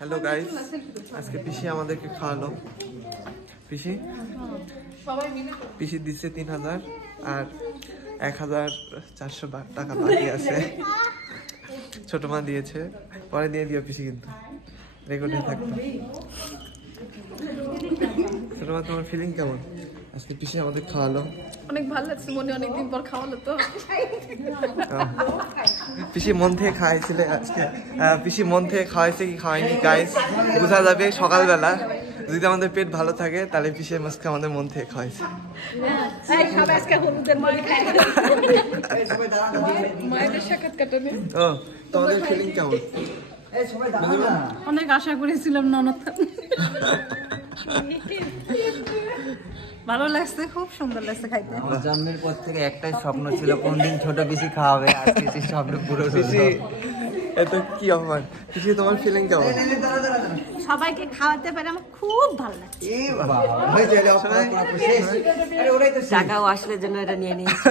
Hello guys, আজকে পিসি আমাদেরকে খাওয়ালো। পিসি দিচ্ছে 3000 আর 1400 টাকা বাকি আছে। ছোট মা দিয়েছে, পরে দিয়ে দিও পিসি, কিন্তু রেকর্ডে থাকবে। ছোট মা, তোমার ফিলিং কেমন? আজকে পিসি আমাদের খাওয়ালো, অনেক ভালো লাগছে, মনে অনেকদিন পর খাওয়ালো তো। পিসি মন থেকে খাওয়াইছিলে আজকে। পিসি মন থেকে খাওয়াইছে কি খাওয়াইনি গাইস বোঝা যাবে সকালবেলা। যদি আমাদের পেট ভালো থাকে তাহলে পিসি মাছকে আমাদের মন থেকে খাওয়াইছে। মায়েদের সাক্ষাৎ কাটানে তোমাদের ফিলিং কেমন? অনেক আশা করেছিলাম ননদ। ভালো লাগছে, খুব সুন্দর লাগছে খাইতে। আমার জন্মের পর থেকে একটাই স্বপ্ন ছিল, কোনদিন ছোট পিসি খাওয়াবে। আজকে সেই স্বপ্ন পুরো পিসি, এত কি অফার। পিসি, তোমার ফিলিং কেমন? সবাইকে খাওয়াতে পারে আমার খুব ভালো লাগছে। টাকাও আসলে জন্য এটা নিয়ে নিয়েছি।